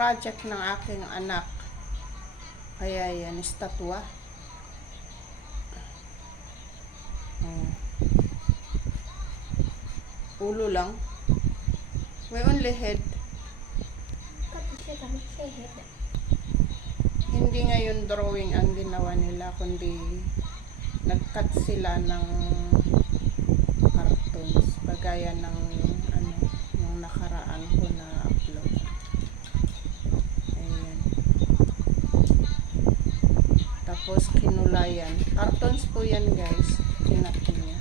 project ng aking anak. Kaya yan, estatwa. Ulo lang. May only head. Hindi ngayon drawing ang ginawa nila, kundi nag-cut sila ng cartoons. Kagaya ng yung nakaraan ko na upload. Ayan. Tapos kinulayan. Cartoons po yan guys. Kinat niya.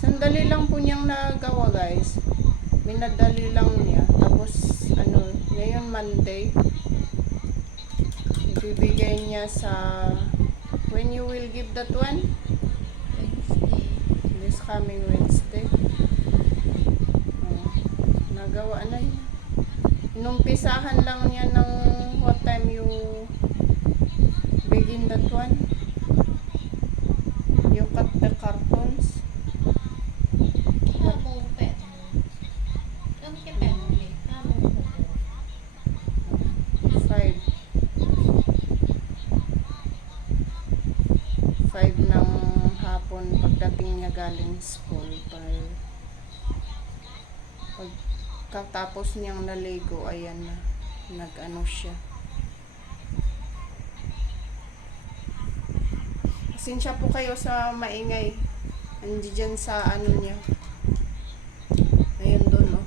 Sandali lang po niyang nagawa guys. Minadali lang niya. Tapos ngayon Monday, ibibigay niya sa when you will give that one? Wednesday. This coming Wednesday. Nagawa na niya. Inumpisahan lang niya ng what time you begin that one? You cut the cartons. Five ng hapon pagdating niya galing school. Pagkatapos niyang naligo, ayan na, nag-ano siya. Pasensya po kayo sa maingay. Andiyan sa niya. Ayun doon, oh.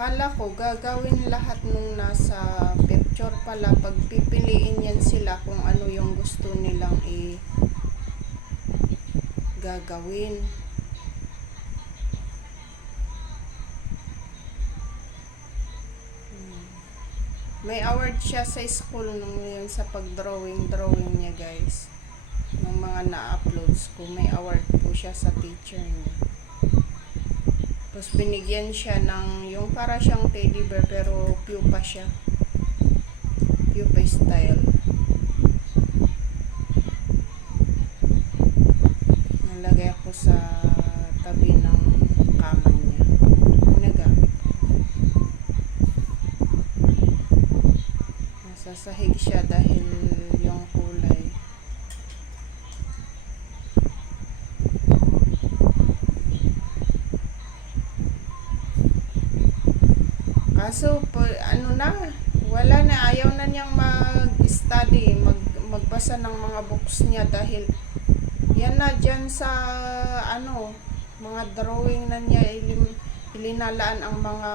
Akala ko gagawin lahat nung nasa picture pala. Pagpipiliin yan sila kung ano yung gusto nilang gagawin. May award siya sa school nung yun sa pag-drawing niya guys. Ng mga na-uploads ko. May award po siya sa teacher niya. Tapos binigyan siya ng yung para siyang teddy bear pero pupa siya. Pupa style. Nalagay ako sa tabi ng kama niya. Nagamit. Nasasahig siya dahil yung kulay. Kaso, wala na, ayaw na niyang mag-study, magbasa ng mga books niya dahil yan na dyan sa, mga drawing na niya, ilinalaan ang mga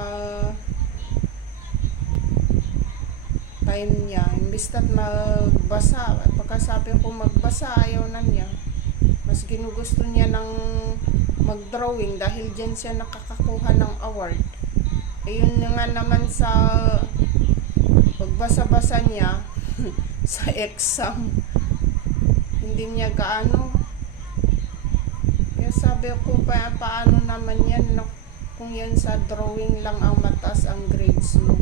time niya. Imbis na't magbasa, at pagkasabi ko magbasa, ayaw na niya. Mas ginugusto niya ng mag-drawing dahil dyan siya nakakakuha ng award. Ayun nga naman sa pagbasa-basa niya sa exam. Hindi niya gaano. Kaya sabi ko paano naman yan kung yan sa drawing lang ang mataas ang grades mo.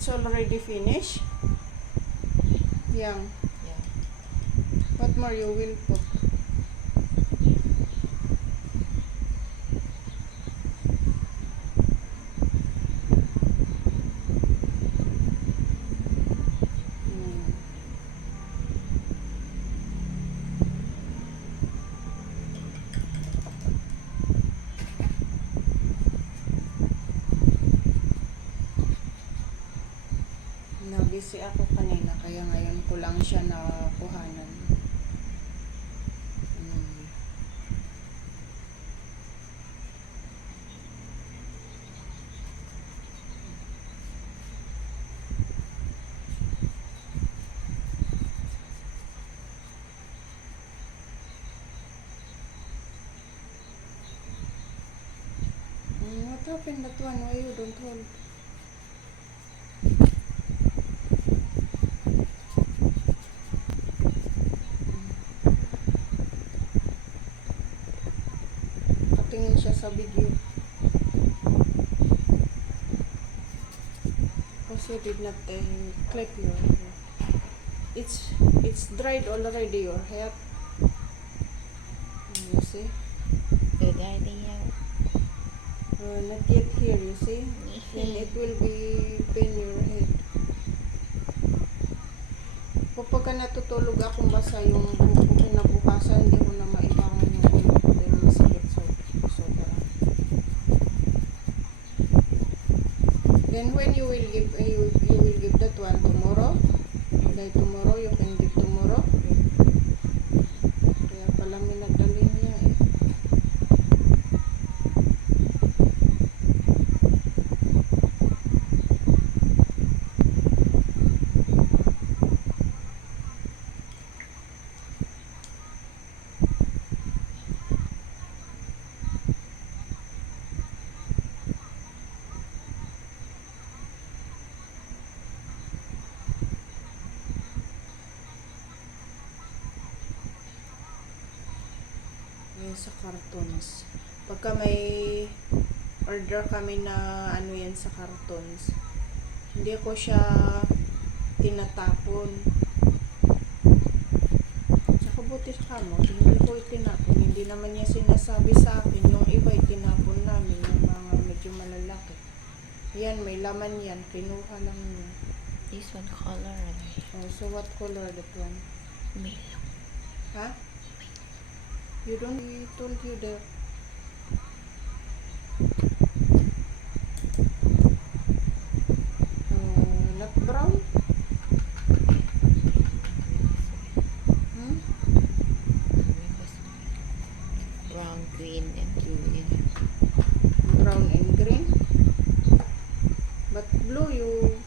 It's already finished. Yeah. What more you will put? Busy ako kanina kaya ngayon ko lang siya nakuhanan. What happened that one? Why you don't hold? sa video. Because you did not clip your hair. It's dried already, your hair. You see? Good idea. Not yet here, you see? Then it will be pain your head. Kapag ka natutulog akong basa yung buhok ko kinabukasan, hindi ko na maibangon yung ulo ko dahil masakit sobra. Then when you will give that one tomorrow, dahil tomorrow you can give tomorrow. Kaya pala minadali niya eh. Sa cartons. Pagka may order kami na ano yan sa cartons, hindi ko siya tinatapon. Saka buti sa kamo, hindi ko itinapon. Hindi naman niya sinasabi sa akin. Yung iba itinapon namin, yung mga medyo malalaki. Yan, may laman yan. Kinuha lang niya. This one color. Oh, so what color that one? Milk. Ha? You don't, I told you that. Not brown? Hmm? Brown, green, and blue. Brown and green? But blue you,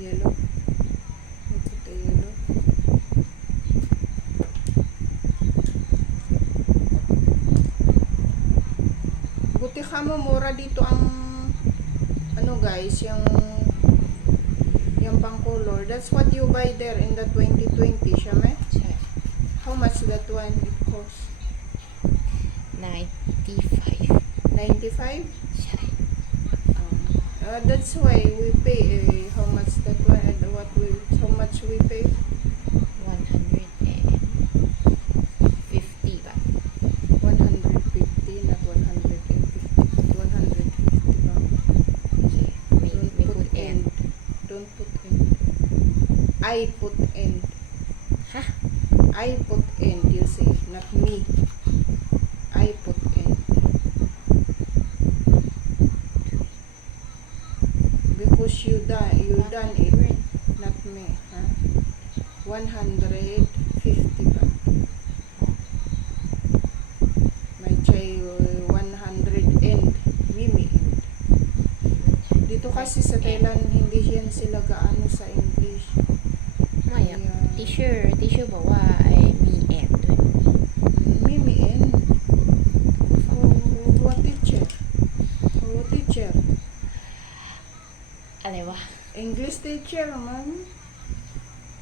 yellow. You put a yellow. Buti ka mo, mura dito ang ano guys, yung pang color. That's what you buy there in the 2020, Shame? Check. How much that one it costs? 95. 95? Check. That's why we pay how much that one and how much we pay? 150 ba? 150, not 150. 150 ba? Okay. May put end. Don't put end. I put end. Ha? I put end, you say, not me. I put end. Because you done it, not me. Huh? 150 ba? May chay 100 end. Mimi end. Dito kasi sa Thailand, hindi yan sila gaano sa English. Maya. Kaya, Tissue บอกว่าไอ้มีแอนด้วย Mimi end. What teacher? What teacher? อะไรวะ English teacher, man.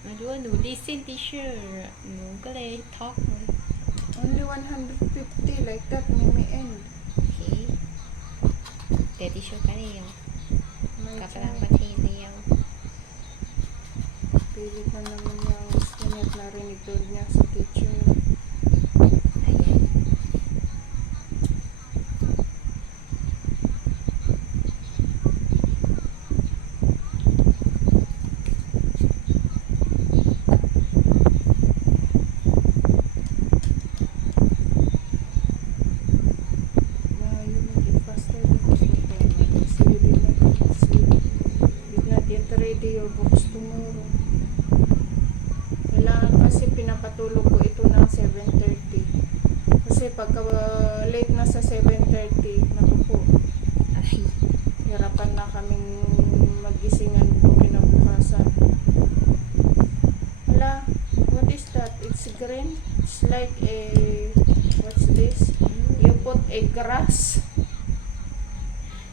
มาดูว่าหนู listen teacher หนูก็เลย talk Only 150 like that, Mimi end. โอเคแต่ teacher ก็เรียว May กลับ chay. ต่างประเทศเรียว Pilit na naman niya ang gusto niya at narinig doon niya sa teacher. Ayan. You make it faster because of the so you did not yet ready your books tomorrow. Kailangan kasi pinapatulog ko ito ng 7:30. Kasi pagka late na sa 7:30, naku po, Ay. hirapan na kaming magisingan po kinabukasan. Hala, what is that? It's green. It's like a, what's this? You put a grass.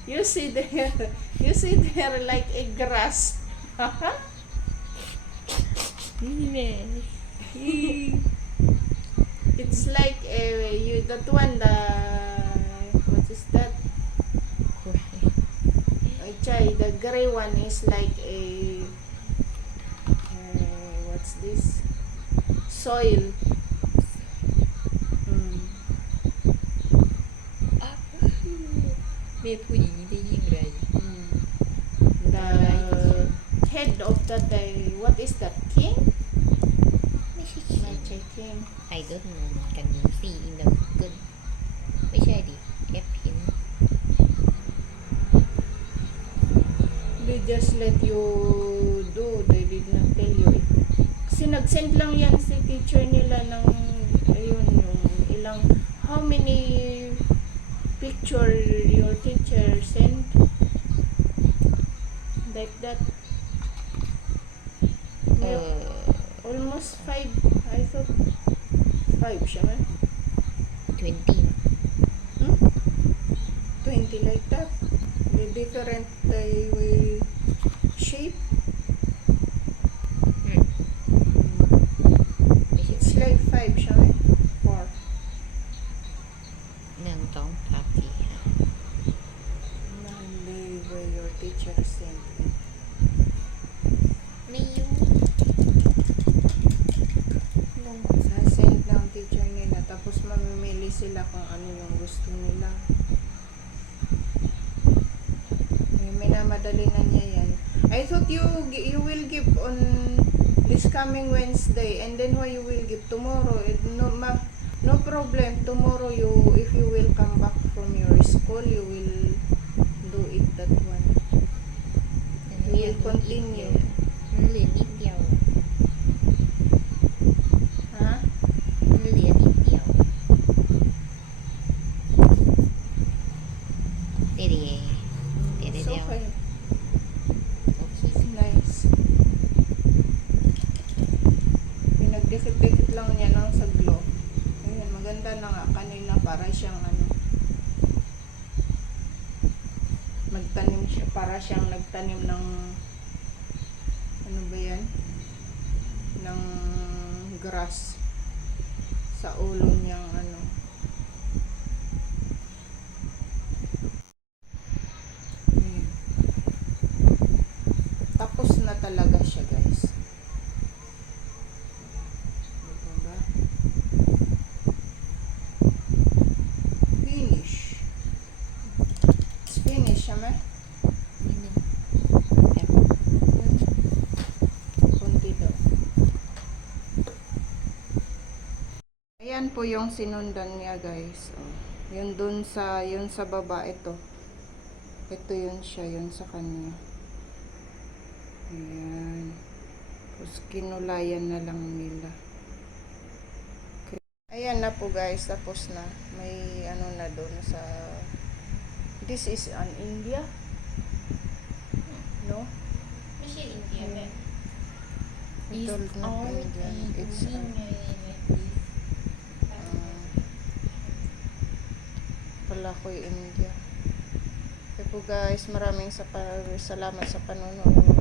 You see there like a grass. It's like a, that one, the, the gray one is like a what's this? Soil. Mm. อ่ะเมียพูดอย่างนี้ได้ยิ่งไร The head of the what is that? King? ไม่ใช่ ไม่ใช่ king. I don't know เหมือนกันดูซีอินเดอะกูเกิลไม่ใช่ดิแอปพิน They just let you do. They did not tell you. Kasi nag-send lang yan si teacher nila ng ayun yung ilang how many picture your teacher sent like that. May almost 5. I thought 5 siya man. 20 Hmm? 20 like that. The different way shape. It's like 5 siya man. 4. 1 2 3 4 Monday where your teacher sent. ไม่ยุ่งลง Sa-send ng teacher nila. Tapos mamimili sila kung ano yung gusto nila. Minamadali na niya yan. I thought you will give on this coming Wednesday, and then why you will give tomorrow? No problem. Tomorrow if you will come back from your school, you will do it that one. เรียนนิดเดียวมันเรียนนิดเดียว Ha? มันเรียนนิดเดียวเดี๋ยวเดี๋ยว It's เดี๋ยว okay. โอเค It's nice. Pinagdikit-dikit lang niya ng saglo. Ayun, maganda na nga kanina para siyang magtanim siya, para siyang nagtanim ng ano ba yan? Ng grass sa ulo niyang ano. Ayan. Tapos na talaga siya, guys. Diba? Finish. It's finished siya, ma? Kunti daw. Ayan po yung sinundan niya, guys. Oh. Yun sa baba, ito. Ito yun siya, yun sa kanya. Ayan. Tapos kinulayan na lang nila. Ayan na po, guys. Tapos na. May ano na doon sa... This is an India? No?ไม่ใช่อินเดียแบบ Ito not Indian. It's pala ko India. Okay po, guys. Maraming salamat sa panonood.